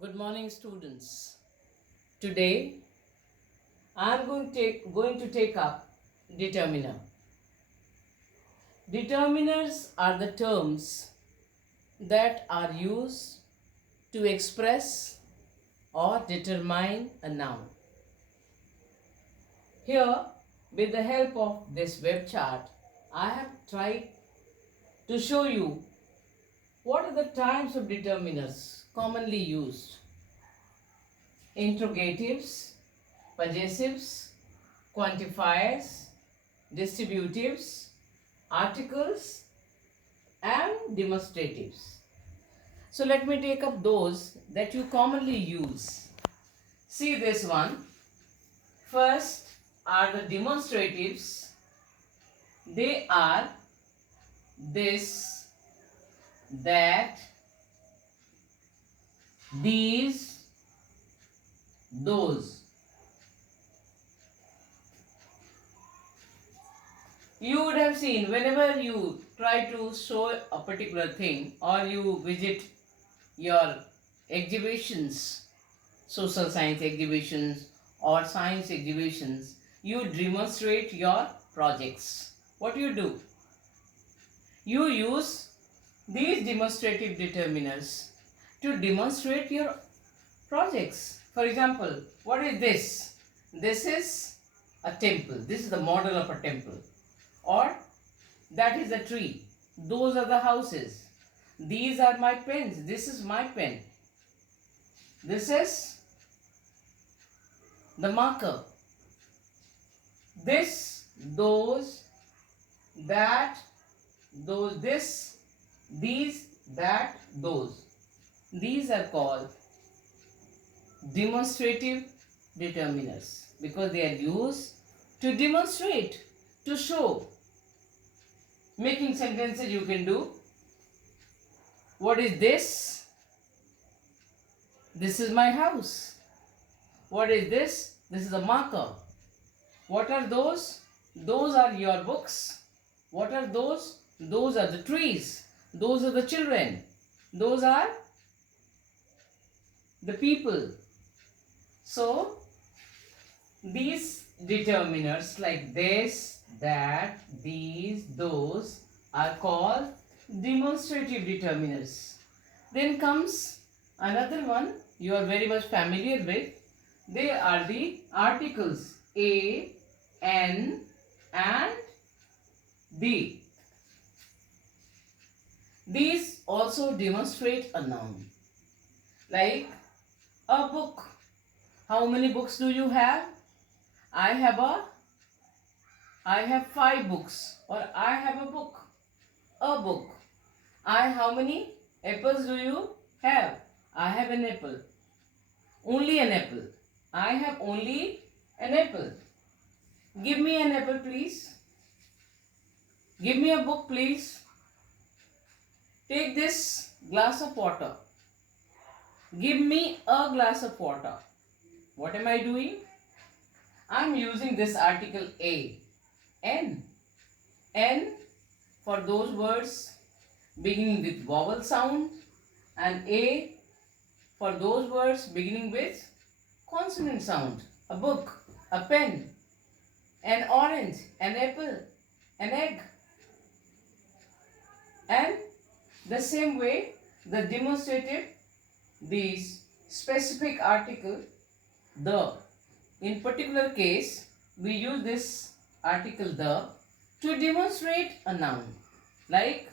Good morning, students. Today I am going to take up determiner. Determiners are the terms that are used to express or determine a noun. Here, with the help of this web chart, I have tried to show you what are the types of determiners commonly used: interrogatives, possessives, quantifiers, distributives, articles, and demonstratives. So let me take up those that you commonly use. See this one. First are the demonstratives. They are this, that, these, those. You would have seen whenever you try to show a particular thing or you visit your exhibitions, social science exhibitions or science exhibitions, you demonstrate your projects. What do? You use these demonstrative determiners to demonstrate your projects. For example, what is this? This is a temple. This is the model of a temple. Or that is a tree. Those are the houses. These are my pens. This is my pen. This is the marker. This, those, that, those, this, these, that, those. These are called demonstrative determiners because they are used to demonstrate, to show. Making sentences you can do. What is this? This is my house. What is this? This is a marker. What are those? Those are your books. What are those? Those are the trees. Those are the children. Those are the people. So, these determiners like this, that, these, those are called demonstrative determiners. Then comes another one you are very much familiar with. They are the articles a, n, and the. These also demonstrate a noun. Like a book. How many books do you have? I have 5 books, or I have a book. A book. How many apples do you have? I have an apple. Only an apple. I have only an apple. Give me an apple, please. Give me a book, please. Take this glass of water. Give me a glass of water. What am I doing? I am using this article a. N. N for those words beginning with vowel sound, and A for those words beginning with consonant sound. A book, a pen, an orange, an apple, an egg. And the same way the demonstrative, these specific article, the. In particular case, we use this article the to demonstrate a noun. Like,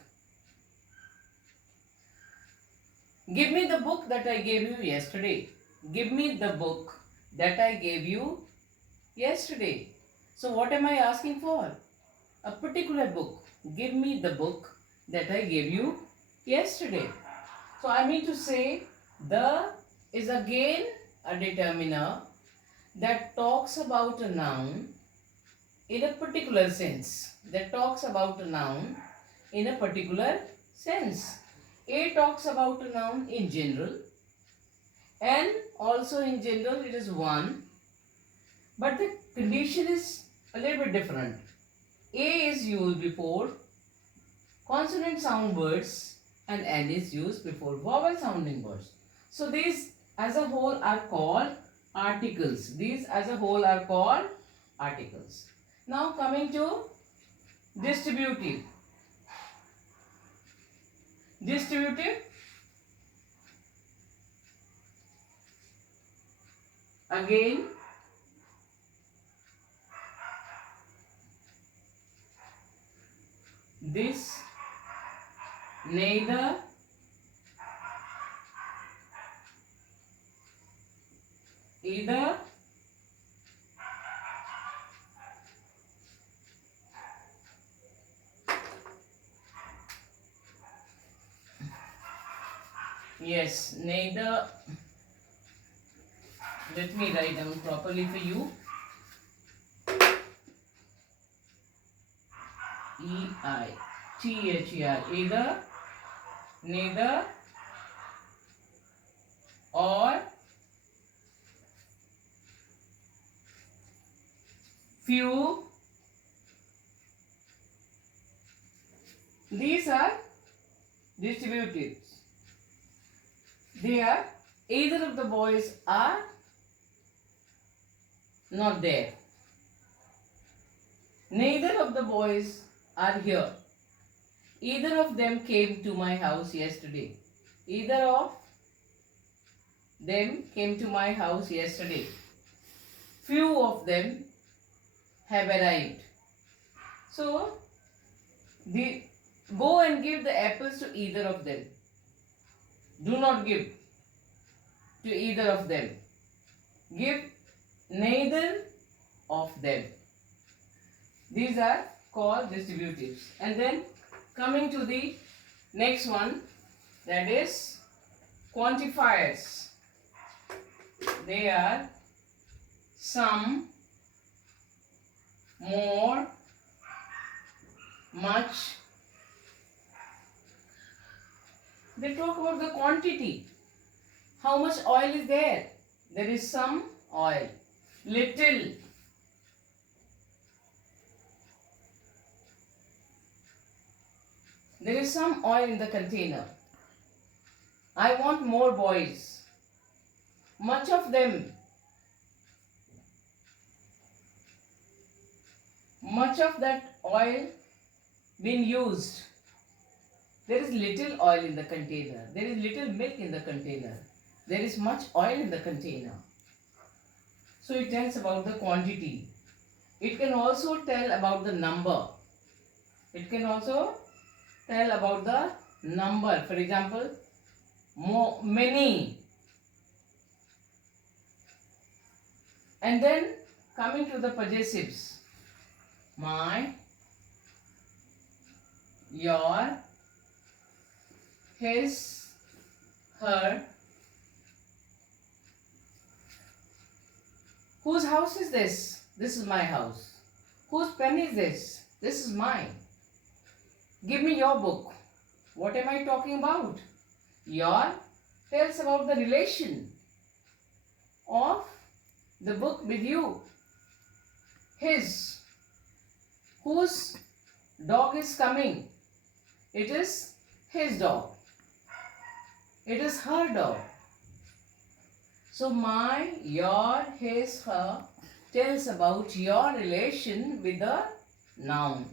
give me the book that I gave you yesterday. Give me the book that I gave you yesterday. So what am I asking for? A particular book. Give me the book that I gave you yesterday. So I mean to say, the is again a determiner that talks about a noun in a particular sense. That talks about a noun in a particular sense. A talks about a noun in general, and also in general it is one, but the condition is a little bit different. A is used before consonant sound words and N is used before vowel sounding words. So these as a whole are called articles. These as a whole are called articles. Now coming to distributive. Distributive, again, this, neither, either, yes, neither. Let me write down properly for you. E-I-T-H-E-R, either, neither, or, few. These are distributives. They are either of the boys are not there. Neither of the boys are here. Either of them came to my house yesterday. Either of them came to my house yesterday. Few of them have arrived. So, go and give the apples to either of them. Do not give to either of them. Give neither of them. These are called distributives. And then coming to the next one, that is quantifiers. They are some, more, much. They talk about the quantity. How much oil is there? There is some oil. Little. There is some oil in the container. I want more boys. Much of them. Much of that oil been used. There is little oil in the container. There is little milk in the container. There is much oil in the container. So it tells about the quantity. It can also tell about the number. It can also tell about the number. For example, many. And then coming to the possessives. My, your, his, her. Whose house is this? This is my house. Whose pen is this? This is mine. Give me your book. What am I talking about? Your tells about the relation of the book with you. His. Whose dog is coming? It is his dog. It is her dog. So my, your, his, her tells about your relation with the noun.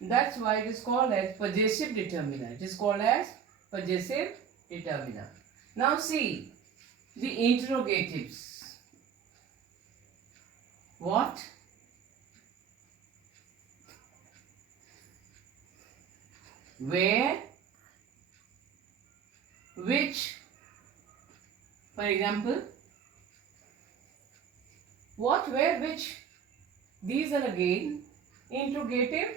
That's why it is called as possessive determiner. It is called as possessive determiner. Now see the interrogatives. What? Where? Which? For example, what, where, which? These are again interrogative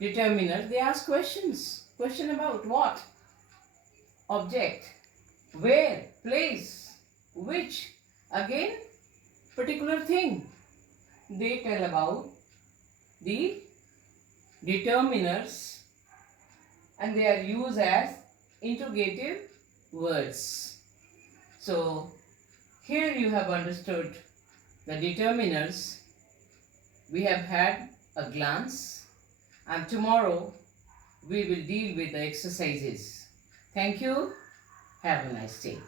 determiners. They ask questions. Question about what? Object. Where? Place. Which? Again, particular thing. They tell about the determiners and they are used as interrogative words. So, here you have understood the determiners. We have had a glance and tomorrow we will deal with the exercises. Thank you. Have a nice day.